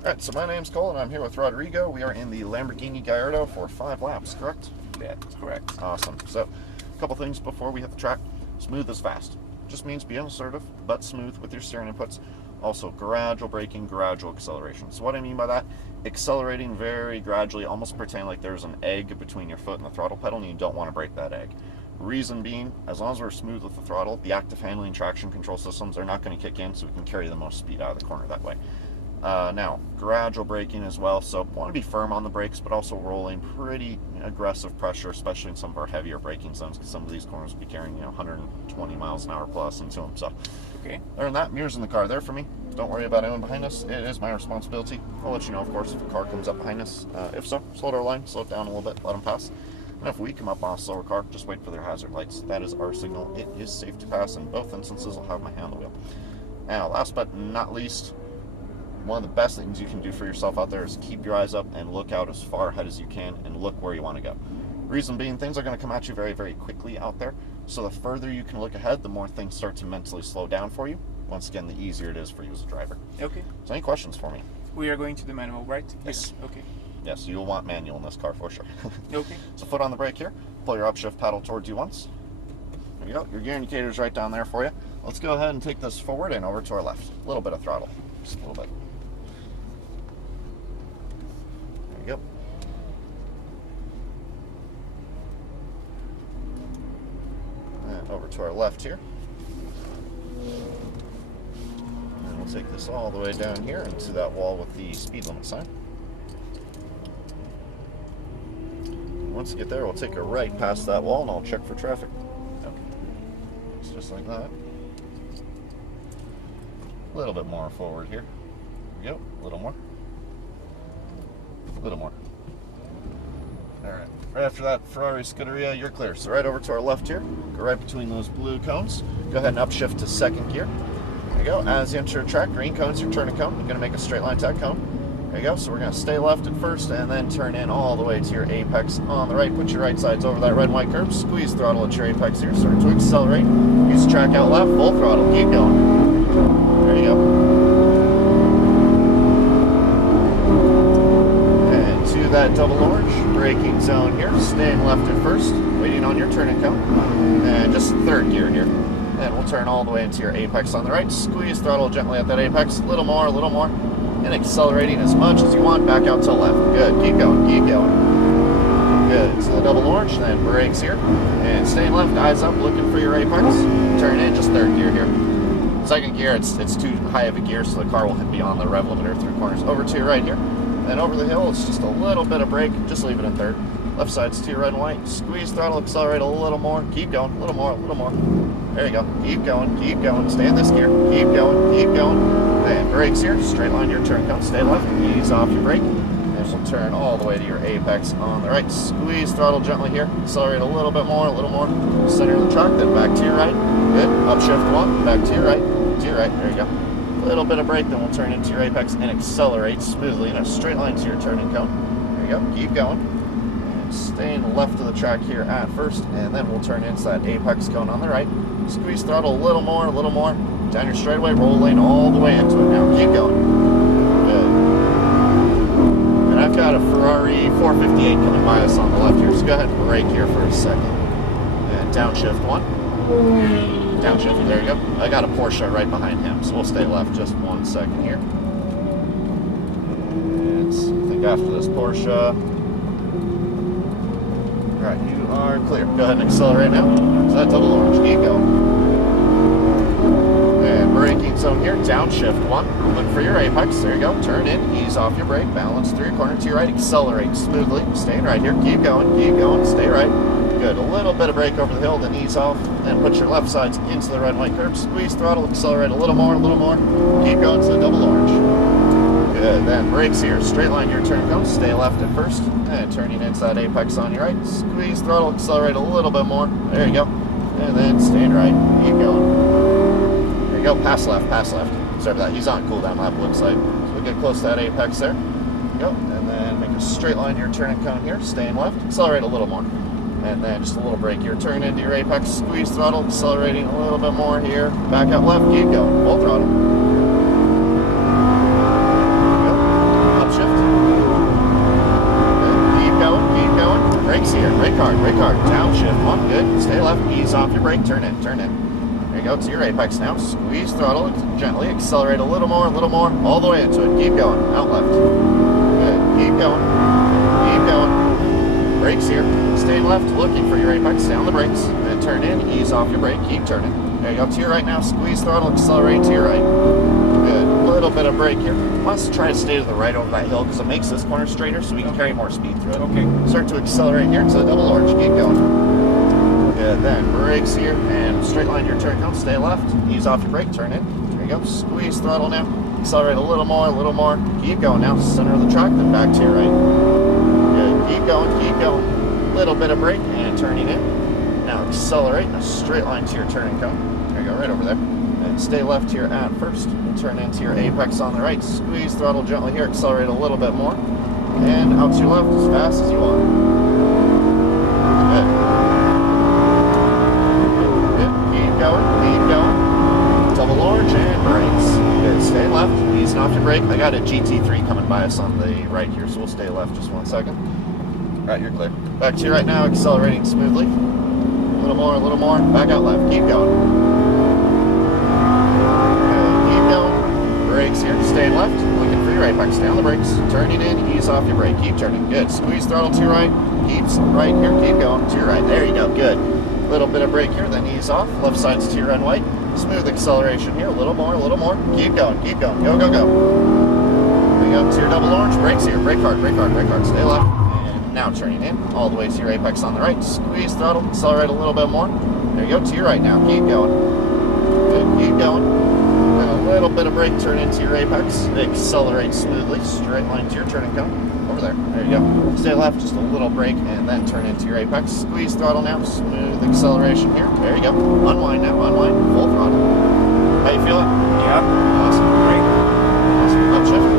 Alright, so my name's Cole and I'm here with Rodrigo. We are in the Lamborghini Gallardo for 5 laps, correct? That's correct. Awesome. So, a couple things before we hit the track. Smooth is fast. Just means being assertive, but smooth with your steering inputs. Also, gradual braking, gradual acceleration. So what I mean by that, accelerating very gradually, almost pretend like there's an egg between your foot and the throttle pedal and you don't want to break that egg. Reason being, as long as we're smooth with the throttle, the active handling traction control systems are not going to kick in, so we can carry the most speed out of the corner that way. Now, gradual braking as well, so want to be firm on the brakes, but also rolling pretty aggressive pressure, especially in some of our heavier braking zones, because some of these corners will be carrying 120 miles an hour plus into them. So, Okay. other than that, mirrors in the car there for me. Don't worry about anyone behind us. It is my responsibility. I'll let you know, of course, if a car comes up behind us. If so, slow our line, slow it down a little bit, let them pass. And if we come up on a slower car, just wait for their hazard lights. That is our signal. It is safe to pass. In both instances, I'll have my hand on the wheel. Now, last but not least, one of the best things you can do for yourself out there is keep your eyes up and look out as far ahead as you can and look where you want to go. Reason being, things are going to come at you very, very quickly out there. So the further you can look ahead, the more things start to mentally slow down for you. Once again, the easier it is for you as a driver. Okay. So any questions for me? We are going to the manual, right? Yes. Okay. Yes, you'll want manual in this car for sure. Okay. So foot on the brake here. Pull your upshift paddle towards you once. There you go. Your gear indicator's right down there for you. Let's go ahead and take this forward and over to our left. A little bit of throttle. Just a little bit. There you go. And over to our left here. And we'll take this all the way down here into that wall with the speed limit sign. Once you get there, we'll take a right past that wall and I'll check for traffic. Okay. It's just like that. A little bit more forward here. There we go. A little more. A little more. Alright. Right after that Ferrari Scuderia, you're clear. So right over to our left here. Go right between those blue cones. Go ahead and upshift to second gear. There you go. As you enter a track, green cone's your turning cone. You're going to make a straight line tag cone. There you go. So we're going to stay left at first and then turn in all the way to your apex on the right. Put your right sides over that red and white curve. Squeeze throttle at your apex here. Start to accelerate. Use the track out left. Full throttle. Keep going. There you go. And to that double orange braking zone here. Staying left at first. Waiting on your turning cone. And just third gear here. And we'll turn all the way into your apex on the right. Squeeze throttle gently at that apex. A little more, a little more. And accelerating as much as you want, back out to left. Good, keep going, keep going. Good, so the double orange, then brakes here. And staying left, eyes up, looking for your apex. Turn in, just third gear here. Second gear, it's too high of a gear, so the car will be on the rev limiter through corners. Over to your right here. Then over the hill, it's just a little bit of brake, just leave it in third. Left side's to your red and white. Squeeze throttle, accelerate a little more. Keep going, a little more, a little more. There you go, keep going, keep going. Stay in this gear, keep going, keep going. Then brakes here, straight line your turn cone, stay left, ease off your brake, and we'll turn all the way to your apex on the right. Squeeze throttle gently here, accelerate a little bit more, a little more. Center of the track, then back to your right. Good, upshift one, back to your right, there you go. A little bit of brake, then we'll turn into your apex and accelerate smoothly in a straight line to your turning cone. There you go, keep going. And staying left of the track here at first, and then we'll turn into that apex cone on the right. Squeeze throttle a little more, a little more. Down your straightaway, roll lane all the way into it now. Keep going. Good. And I've got a Ferrari 458 coming by us on the left here, so go ahead and brake here for a second. And downshift one. Downshift, there you go. I got a Porsche right behind him, so we'll stay left just 1 second here. And I think after this Porsche. Alright, you are clear. Go ahead and accelerate now. So that double orange, keep going. Braking zone here, downshift one, look for your apex, there you go, turn in, ease off your brake, balance through your corner to your right, accelerate smoothly, staying right here, keep going, stay right, good, a little bit of brake over the hill, then ease off, then put your left sides into the red and white curve, squeeze throttle, accelerate a little more, keep going to the double orange, good, then brakes here, straight line your turn cone, stay left at first, and turning into that apex on your right, squeeze throttle, accelerate a little bit more, there you go, and then staying right, keep going. There you go, pass left. Sorry for that, he's on cooldown lap, looks like. So we get close to that apex there. There you go, and then make a straight line your turning cone here, staying left, accelerate a little more. And then just a little brake here, turn into your apex, squeeze throttle, accelerating a little bit more here, back out left, keep going, full throttle. There you go. hard, downshift, one, good, stay left, ease off your brake, turn in. There you go, to your apex now, squeeze throttle, gently, accelerate a little more, all the way into it, keep going, out left, good, keep going, brakes here, stay left, looking for your apex, stay on the brakes, then turn in, ease off your brake, keep turning, there you go, to your right now, squeeze throttle, accelerate to your right, good, little bit of brake here, let's try to stay to the right over that hill because it makes this corner straighter so we can carry more speed through it. Okay. Start to accelerate here to the double orange, keep going. Good, then brakes here and straight line your turn count, stay left, ease off your brake, turn in. There you go, squeeze throttle now, accelerate a little more, keep going now, center of the track, then back to your right. Good, keep going, little bit of brake and turning in. Now accelerate, a straight line to your turning count. There you go, right over there. And stay left here at first, and turn into your apex on the right, squeeze throttle gently here, accelerate a little bit more, and out to your left as fast as you want. Keep going. Double orange and brakes. Good, stay left, easing off your brake. I got a GT3 coming by us on the right here, so we'll stay left just 1 second. Right, you're clear. Back to you right now, accelerating smoothly. A little more, back out left, keep going. Brakes here, staying left, looking for your apex, stay on the brakes, turning in, ease off your brake, keep turning, good, squeeze throttle to your right, keep right here, keep going, to your right, there you go, good, little bit of brake here, then ease off, left side's to your end white, smooth acceleration here, a little more, keep going, go, bring up to your double orange, brakes here, brake hard, stay left, and now turning in, all the way to your apex on the right, squeeze throttle, accelerate a little bit more, there you go, to your right now, keep going, good, keep going, little bit of brake, turn into your apex, accelerate smoothly, straight line to your turning count, over there you go, stay left, just a little brake, and then turn into your apex, squeeze throttle now, smooth acceleration here, there you go, unwind, full throttle, how you feeling? Yeah. Awesome, great, upshift,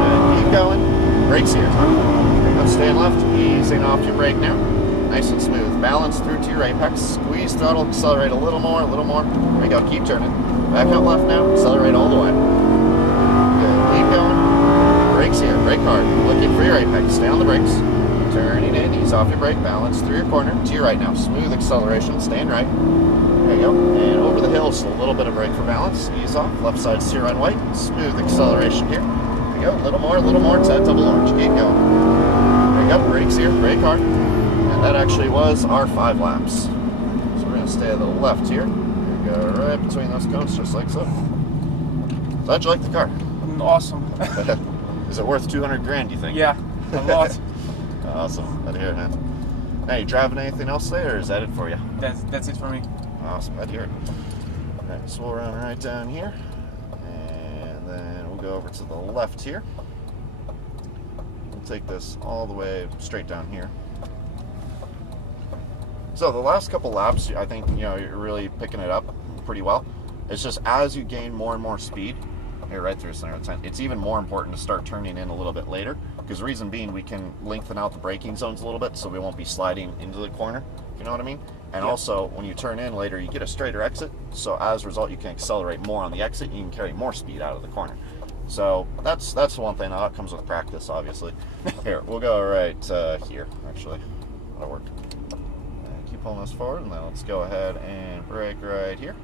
and keep going, brakes here, there you go, staying left, easing off your brake now, nice and smooth, balance through to your apex, squeeze throttle, accelerate a little more, there you go, keep turning, back out left now, accelerate all the way, good, keep going, brakes here, brake hard, looking for your apex, stay on the brakes, turning in, ease off your brake, balance through your corner, to your right now, smooth acceleration, staying right, there you go, and over the hill, just a little bit of brake for balance, ease off, left side steer on white, smooth acceleration here, there you go, a little more, to that double orange, keep going, there you go, brakes here, brake hard, and that actually was our 5 laps. So we're going to stay to the left here. There you go, right between those cones, just like so. So how'd you like the car? Awesome. Is it worth 200 grand, you think? Yeah, a lot. Awesome. Glad to hear it, man. Now, you driving anything else today, or is that it for you? That's it for me. Awesome. Glad to hear it. All right, so we'll run right down here, and then we'll go over to the left here. We'll take this all the way straight down here. So the last couple laps, I think, you're really picking it up pretty well. It's just as you gain more and more speed, here right through center of the tent, it's even more important to start turning in a little bit later, because the reason being, we can lengthen out the braking zones a little bit so we won't be sliding into the corner, if you know what I mean. And also, when you turn in later, you get a straighter exit, so as a result, you can accelerate more on the exit, and you can carry more speed out of the corner. So that's one thing. Now, that comes with practice, obviously. Here, we'll go right here, actually. That'll work. Keep pulling this forward, and then let's go ahead and brake right here.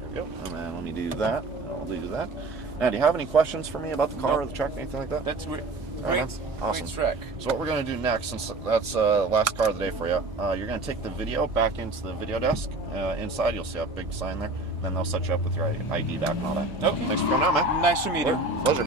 There we go. And then let me do that. I'll do that. Now, do you have any questions for me about the car or the track, anything like that? That's great. Awesome. Great track. So what we're going to do next, since that's last car of the day for you, you're going to take the video back into the video desk. Inside, you'll see a big sign there. Then they'll set you up with your ID back and all that. Okay. Thanks for coming out, man. Nice to meet you. Pleasure.